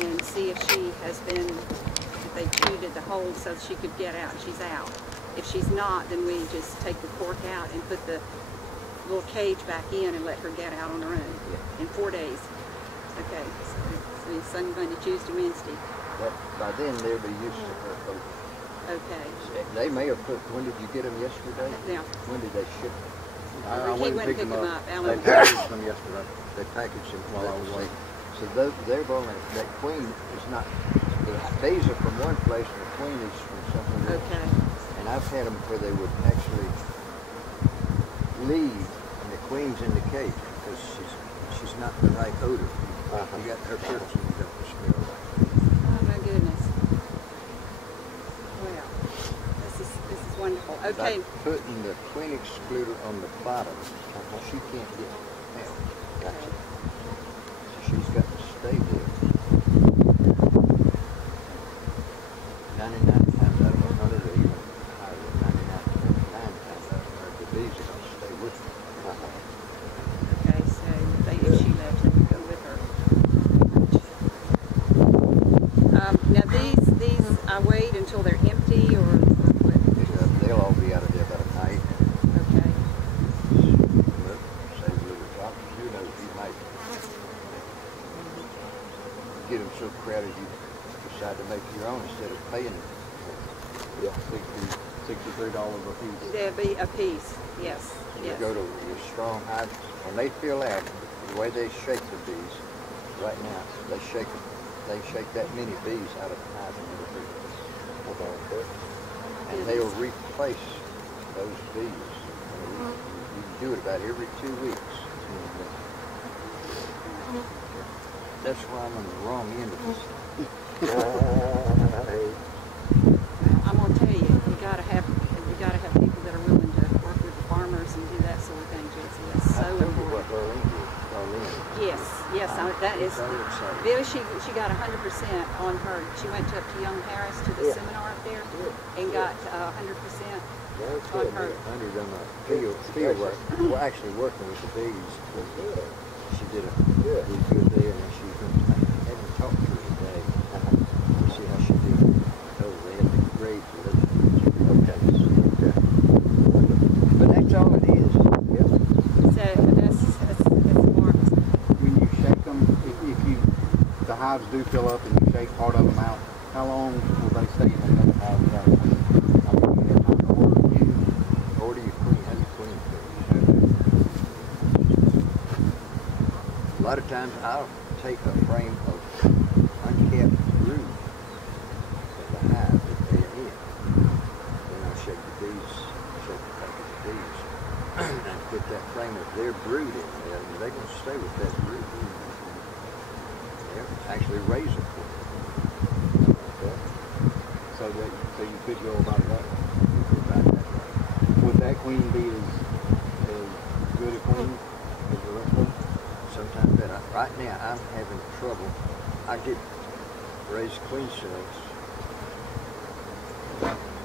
and see if she has been, if they chewed at the hole so she could get out. She's out. If she's not, then we just take the cork out and put the little cage back in and let her get out on her own in 4 days. Okay, so it's Sunday, Monday, Tuesday, Wednesday. By then they'll be used to her food. Okay. They may have put, when did you get them yesterday? Yeah. When did they ship? I went and picked them up. They packaged them yesterday. They packaged them while I was away. So they're only, that queen is not, the bees are from one place and the queen is from somewhere else. Okay. And I've had them where they would actually leave and the queen's in the cage because she's not the right odor. You got her perfume, you got the smell. Oh my goodness. Well, this is wonderful. Okay. By putting the queen excluder on the bottom, she can't get out. Gotcha. So she's got to stay there. 99 times out of 100 or even higher than 99 times out of 100, the bees are going to stay with her. Okay, so if she left, they would go with her. Now these, I wait until they're empty, or what? They'll all be out of there by night. Okay. Save a little drop. You know, you might get them so crowded you decide to make your own instead of paying them. Yeah, $63 a piece. There'll be a piece. Yes. You Yes. go to your strong hive, when they fill out, the way they shake the bees, right now, they shake that many bees out of the hive and and they'll replace those bees. You can do it about every 2 weeks. That's why I'm on the wrong end of this. I'm gonna tell you, we gotta have people that are willing to work with the farmers and do that sort of thing, Jessie. That's so important. Yes, yes, that is. Billy, she got 100% on her. She went up to Young Harris to the seminar up there and got 100% on her. 100 on the field work. Well, actually working with the bees. She did a really good day, and then she went to, I haven't talked to her today. See how she did. Oh, they had the grades with it. Okay. But that's all it is. So that's marvelous. When you shake them, if the hives do fill up and you shake part of them out, how long will they stay in that other hive without cleaning? I mean, you have time to Order your queen, have your queen filled. A lot of times I'll take a frame of uncapped brood of the hive that they're in. Then I'll shake the bees, shake the package of bees, and put that frame of their brood in there, and they're going to stay with that brood. They'll actually raise it for them. So you could go about that. Would that queen be as good a queen as the rest of them? Sometimes better. Right now I'm having trouble. I get raised queen cells,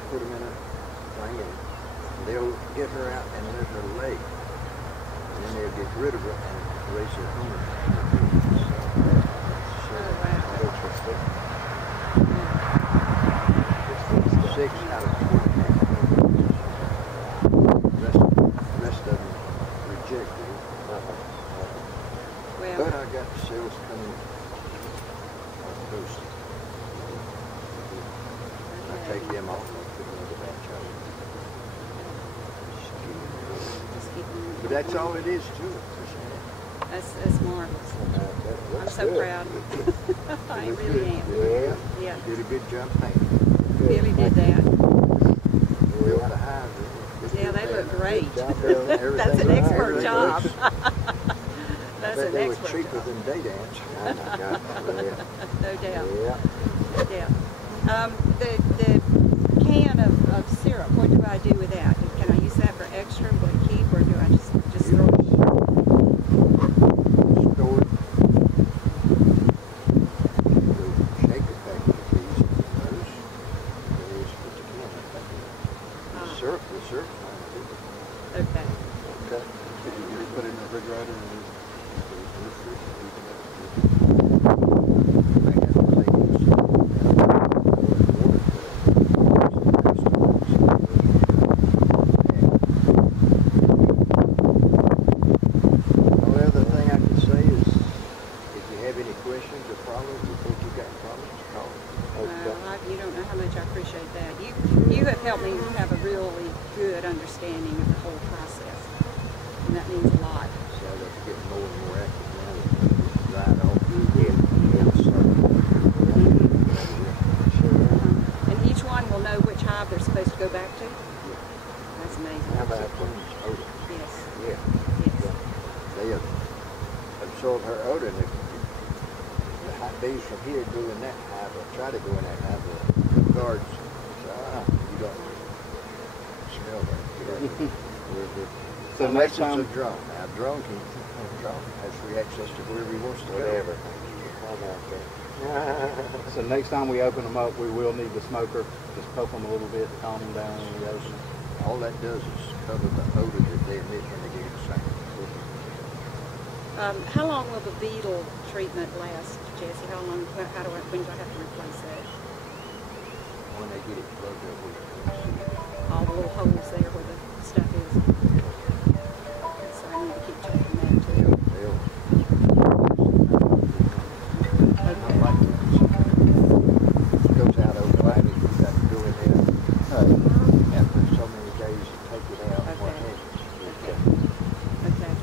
put them in a thing, and they'll get her out and let her lay. And then they'll get rid of her and raise her own. Six out of 4.5. The rest of them rejected it. Well, But I got the cells coming on the coast. I take them off and put another batch out. just keep them. But that's all it is to it. That's marvelous. I'm so proud. I really am. Yeah. Yeah. You did a good job painting. Billy did that. Built the hive. Yeah, they look great. That's That's an expert job. That's an they were expert cheaper job. than day dance. Oh my God. No doubt. Yeah. No doubt. The can of syrup, what do I do with that? Can I use that for extra? Will it keep, or do I just throw it? Store it. Shake it back with these those. There's put the can back in. The syrup. Okay. Okay. Could you just put it in the refrigerator and I got questions or problems, you think you got problems, call. You don't know how much I appreciate that. You have helped me have a really good understanding of the whole process, and that means a lot. So that's getting more and more active now. It's right on. And each one will know which hive they're supposed to go back to? Yeah. That's amazing. How about one's odor? Yes. Yeah. Yes. They absorb her odor, and the bees from here doing that hive, or try to go in that hive, the guards say, you don't smell that. So next time, it's a drone. Now, drone has free access to wherever he wants to go. so next time we open them up, we will need the smoker. Just poke them a little bit to calm them down when we open them. All that does is cover the odor that they emit when they get inside. How long will the beetle treatment last, Jessie? When do I have to replace that? When they get it plugged up, All the little holes there where the stuff is. So I need to keep checking that too. It goes out over line, you got to go in there after so many days to take it out. Okay. Okay.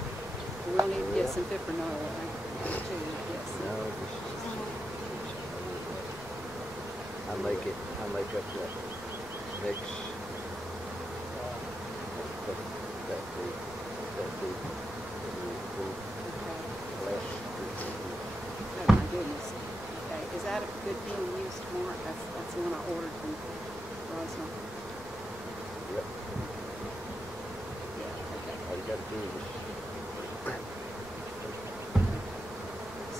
We'll need to get some fipronil too, yes. No, I make up that mix. Oh my goodness. Okay. Is that a good thing to use tomorrow? That's the one I ordered from Rosner. Yep. Yeah, okay. All you got to do is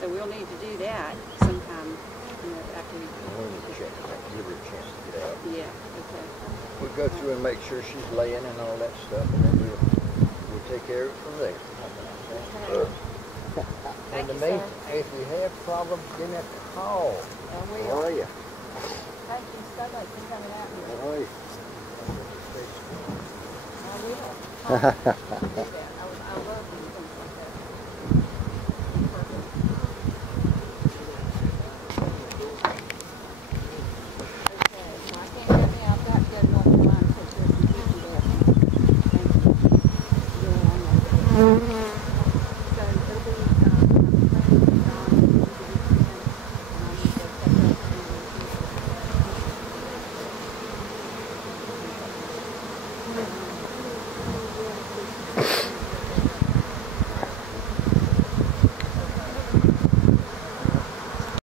So we'll need to do that sometime, after we... check that, give her a chance to get out. Yeah, okay. We'll go through and make sure she's laying and all that stuff, and then we'll take care of it from there. Okay. In the Thank you, meantime, sir. if you have problems, give me a call. How are you? Thank you so much for coming out here. How are you? I will.